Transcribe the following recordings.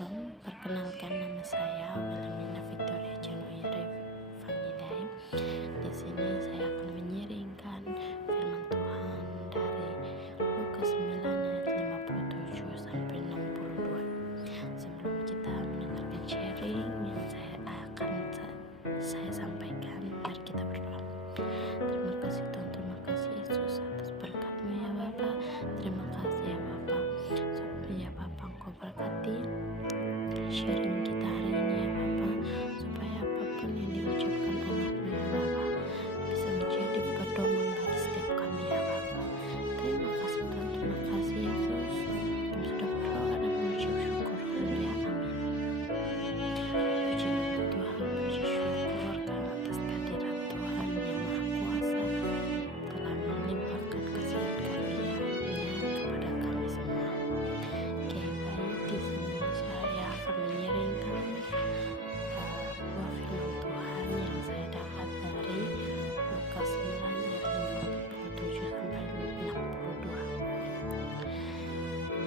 Shalom, perkenalkan nama saya Wilhelmina Victoria January Vangiday. Di sini saya akan menyiringkan firman Tuhan dari Lukas 9 ayat 57 sampai 62. Sebelum kita mendengarkan sharing yang saya sampaikan, mari kita berdoa. Terima kasih Tuhan, terima kasih Yesus atas berkat-Mu ya Bapa. Terima kasih ya Bapa. Ya Bapa, Engkau berkati sharing kita hari ini ya Bapa, supaya apapun yang diucapkan anak-Mu ya Bapa bisa menjadi pedoman bagi setiap kami ya Bapa. Terima kasih Tuhan, terima kasih Yesus. Kami sudah berdoa dan mengucap syukur. Haleluya, amin. Puji nama Tuhan, puji syukur karena atas kehadiran Tuhan yang Maha Kuasa telah melimpahkan kasihan karunia-Nya kepada kami semua. Oke, baik, di sini saya akan menyiringkan buah firman Tuhan yang saya dapat dari Lukas 9 ayat 57 sampai 62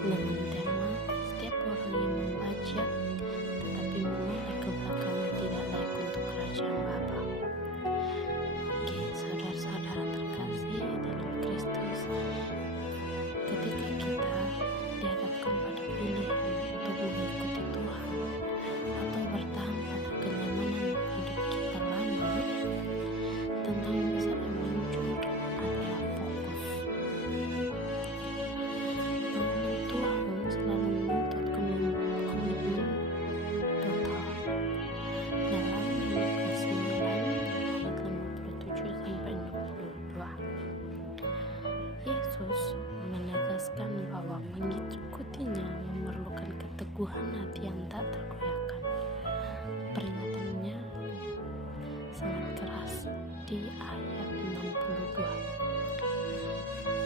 dengan tema setiap orang yang membaca tetapi menoleh ke belakangnya tidak layak untuk kerajaan Bapa. Oke, saudara-saudara terkasih dalam Kristus, ketika kita dihadapkan pada pilihan untuk mengikuti Tuhan atau bertahan pada kenyamanan hidup kita lama, tantangan besar yang muncul adalah fokus. Namun Tuhan selalu menuntut komitmen total. Dalam Lukas 9 ayat 57 sampai 62, Yesus menegaskan bahwa mengikutinya memerlukan keteguhan hati yang tak tergoyahkan. Peringatannya sangat keras di ayat 62,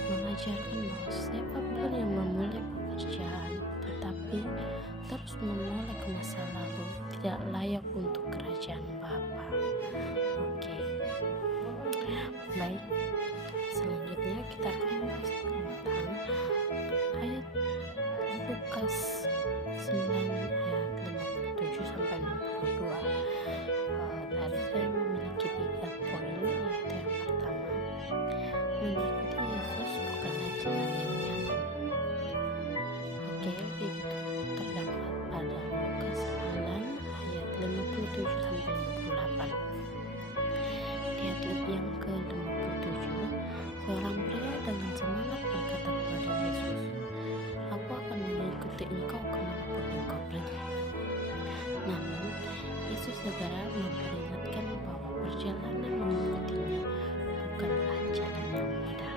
mengajarkan bahwa siapapun yang memulai pekerjaan tetapi terus menoleh ke masa lalu tidak layak untuk kerajaan Bapa. Oke, baik, selanjutnya kita akan membahas tentang ayat Lukas 9 ayat 57 sampai 62. Dari saya memiliki 3 poin, yaitu yang pertama, mengikuti Yesus bukanlah jalan yang nyaman. Oke, itu terdapat pada Lukas 9 ayat 57 sampai 58. Di ayat yang ke-57, seorang pria dengan semangat berkata kepada Yesus, "Aku akan mengikuti Engkau kemanapun Engkau pergi." Namun, Yesus segera memperingatkan bahwa perjalanan mengikutinya bukanlah jalan yang mudah.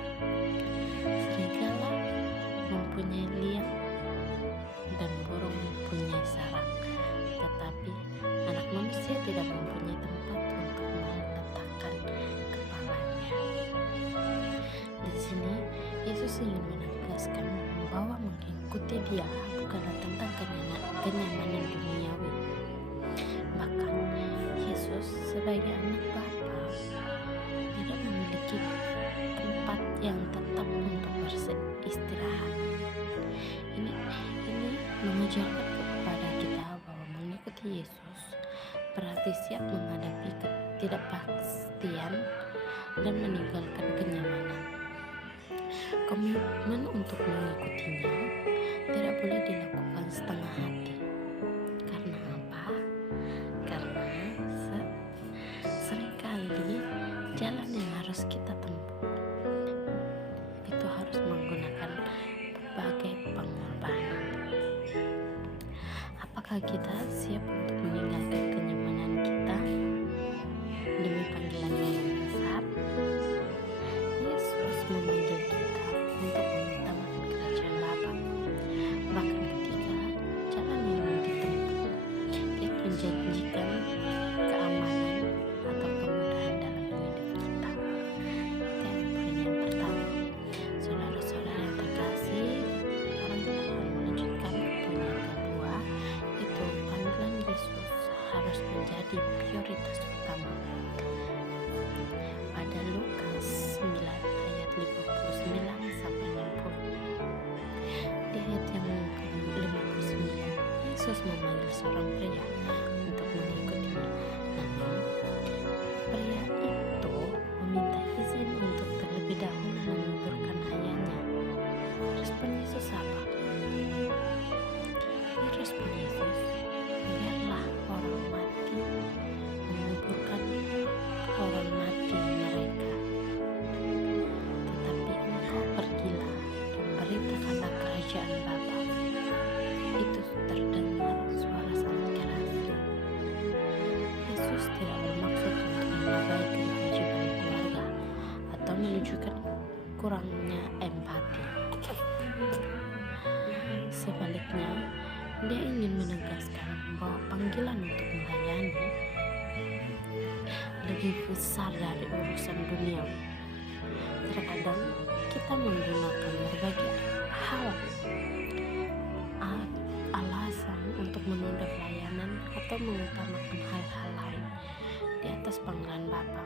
Serigala mempunyai liang dan burung mempunyai sarang, tetapi anak manusia tidak mempunyai tempat untuk meletakkan kepalanya. Di sini Yesus ingin menegaskan bahwa mengikuti Dia bukanlah tentang kenyamanan duniawi. Bahkan Yesus sebagai anak Bapa tidak memiliki tempat yang tetap untuk beristirahat. Ini mengajarkan kepada kita bahwa mengikuti Yesus berarti siap menghadapi ketidakpastian dan meninggalkan kenyamanan. Komitmen untuk mengikutinya tidak boleh dilakukan setengah hati. Karena apa? Karena seringkali jalan yang harus kita tempuh itu harus menggunakan berbagai pengorbanan. Apakah kita siap untuk meninggalkan kenyamanan kita demi panggilannya yang besar? Yesus memanggil kita untuk mengutamakan kerajaan Bapa. Bahkan ketika jalan yang ditempuh Dia menjanjikan keamanan atau kemudahan dalam hidup kita. Itu yang poin yang pertama. Saudara-saudara yang terkasih, sekarang kita akan melanjutkan ke poin yang kedua, yaitu panggilan Yesus harus menjadi prioritas utama. Pada Lukas 9 ayat 59 sampai 60, di ayat yang ke-59, Yesus memanggil seorang pria untuk mengikutinya. Namun, pria itu meminta izin untuk terlebih dahulu menguburkan ayahnya. Respon Yesus apa? Respon Yesus, biarlah orang mati menguburkan orang mati mereka. Tetapi engkau pergilah dan beritakanlah kerajaan Bapa. Itu terdengar suara sangat keras. Yesus tidak bermaksud untuk mengabaikan kewajiban keluarga atau menunjukkan kurangnya empati. Sebaliknya, dia ingin menegaskan bahwa panggilan untuk melayani lebih besar dari urusan duniawi. Terkadang kita menggunakan berbagai hal alasan untuk menunda pelayanan atau mengutamakan hal-hal lain di atas panggilan Bapa.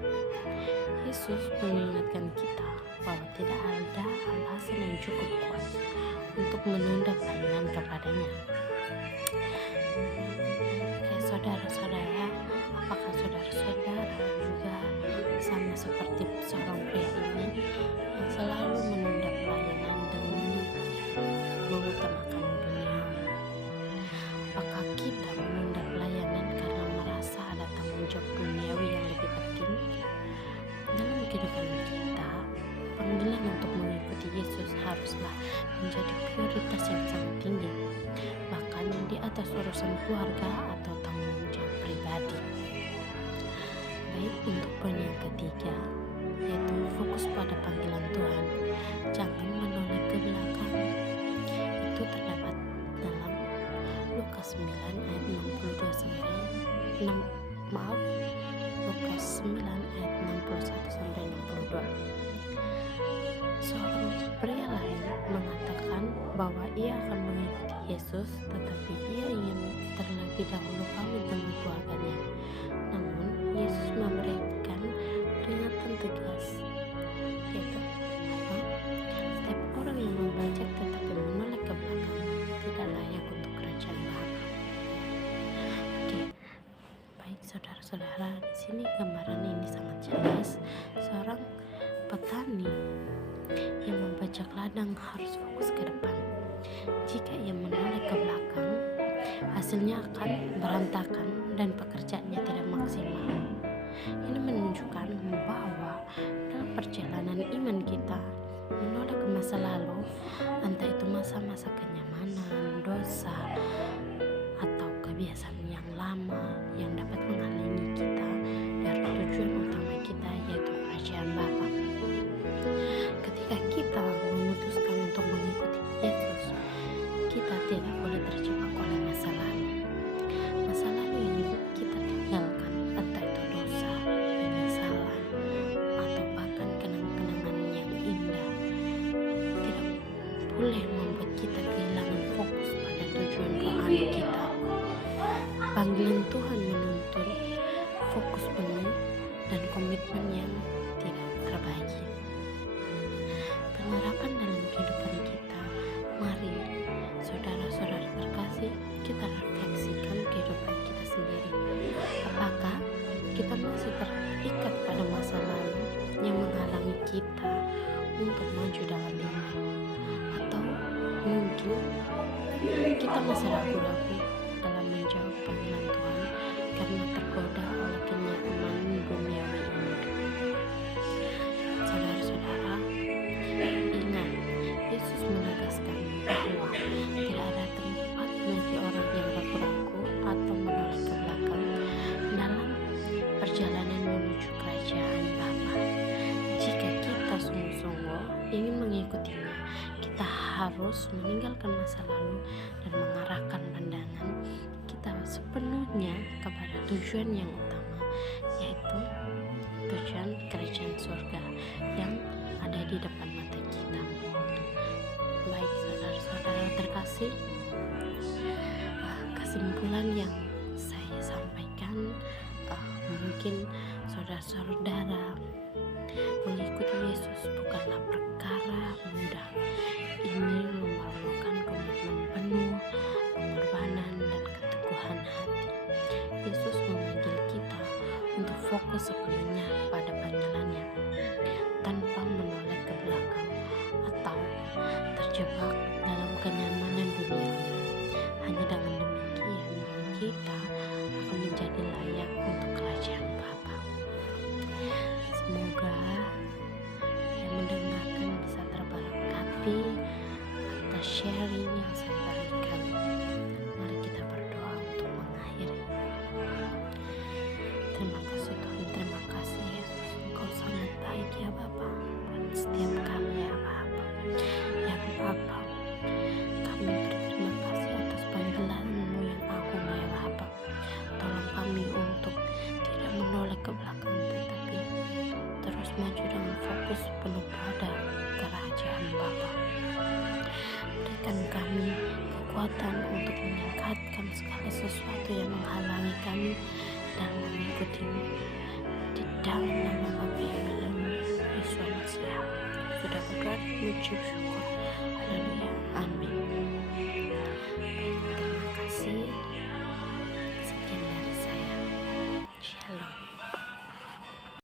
Yesus mengingatkan kita bahwa tidak ada alasan yang cukup kuat untuk menunda pelayanan kepadanya. Saudara-saudara, apakah saudara-saudara juga sama seperti seorang pria ini yang selalu menunda pelayanan demi mengutamakan dunia? Apakah kita menunda pelayanan karena merasa ada tanggung jawab duniawi yang lebih penting? Dalam kehidupan kita, panggilan untuk mengikuti Yesus haruslah menjadi prioritas yang sangat tinggi, bahkan di atas urusan keluarga atau tanggung jawab pribadi. Baik, untuk poin yang ketiga, yaitu fokus pada panggilan Tuhan, jangan menoleh ke belakang. Itu terdapat dalam Lukas 9 ayat 62 sampai Lukas 9 ayat 61 sampai 62. Seorang pria lain mengatakan bahwa ia akan mengikuti Yesus, tetapi ia ingin terlebih dahulu pamit dengan keluarganya. Namun, Yesus memberikan peringatan tegas, yaitu setiap orang yang membajak tetapi menoleh ke belakang tidak layak untuk kerajaan Bapa. Oke, baik saudara-saudara, di sini gambaran ini sangat jelas. Seorang petani yang membajak ladang harus fokus ke depan. Jika ia menoleh ke belakang, hasilnya akan berantakan dan pekerjaannya tidak maksimal. Ini menunjukkan bahwa dalam perjalanan iman kita menoleh ke masa lalu, entah itu masa-masa kenyamanan, dosa, atau kebiasaan yang lama yang dapat menghalangi kita dari tujuan utama kita, yaitu kerajaan Bapa. Ketika kita memutuskan untuk mengikuti Yesus, kita tidak boleh terjebak oleh masa lalu. Masa lalu yang kita tinggalkan, entah itu dosa, penyesalan, atau bahkan kenang-kenangan yang indah, tidak boleh membuat kita kehilangan fokus pada tujuan rohani kita. Panggilan Tuhan menuntut fokus penuh dan komitmen yang tidak terbagi. Penerapan dalam kehidupan kita, mari saudara-saudara terkasih, kita refleksikan kehidupan kita sendiri. Apakah kita masih terikat pada masa lalu yang menghalangi kita untuk maju dalam iman? Atau mungkin kita masih ragu-ragu dalam menjawab panggilan Tuhan karena tergoda oleh kenyamanan duniawi ini? Saudara-saudara, ingat, Yesus menegaskan bahwa tidak ada tempat bagi orang yang ragu-ragu atau menoleh ke belakang dalam perjalanan menuju kerajaan Bapa. Jika kita sungguh-sungguh ingin mengikutinya, kita harus meninggalkan masa lalu dan mengarahkan pandangan kita sepenuhnya kepada tujuan yang utama, yaitu tujuan kerajaan surga yang ada di depan mata kita. Baik saudara-saudara terkasih, kesimpulan yang saya sampaikan, mungkin saudara-saudara, mengikuti Yesus bukanlah perkara mudah. Ini memerlukan komitmen penuh, pengorbanan, dan fokus sepenuhnya pada panggilannya tanpa menoleh ke belakang atau terjebak dalam kenyamanan dunia. Hanya dengan demikian kita akan menjadi layak untuk kerajaan Bapa. Semoga yang mendengarkan bisa terberkati atas sharing yang saya berikan. Mari kita berdoa untuk mengakhiri. Terima kasih Tuhan, terima kasih Yesus. Engkau sangat baik ya Bapa buat setiap kami ya Bapa. Ya Bapa, kami berterima kasih atas panggilan-Mu yang agung ya Bapa. Tolong kami untuk tidak menoleh ke belakang, tetapi terus maju dengan fokus penuh pada kerajaan Bapa. Berikan kami kekuatan untuk meningkatkan segala sesuatu yang menghalangi kami dan mengikuti-Mu. Di dalam nama Bapa yang dalam Yesus Mesias sudah berdoa, mengucap syukur.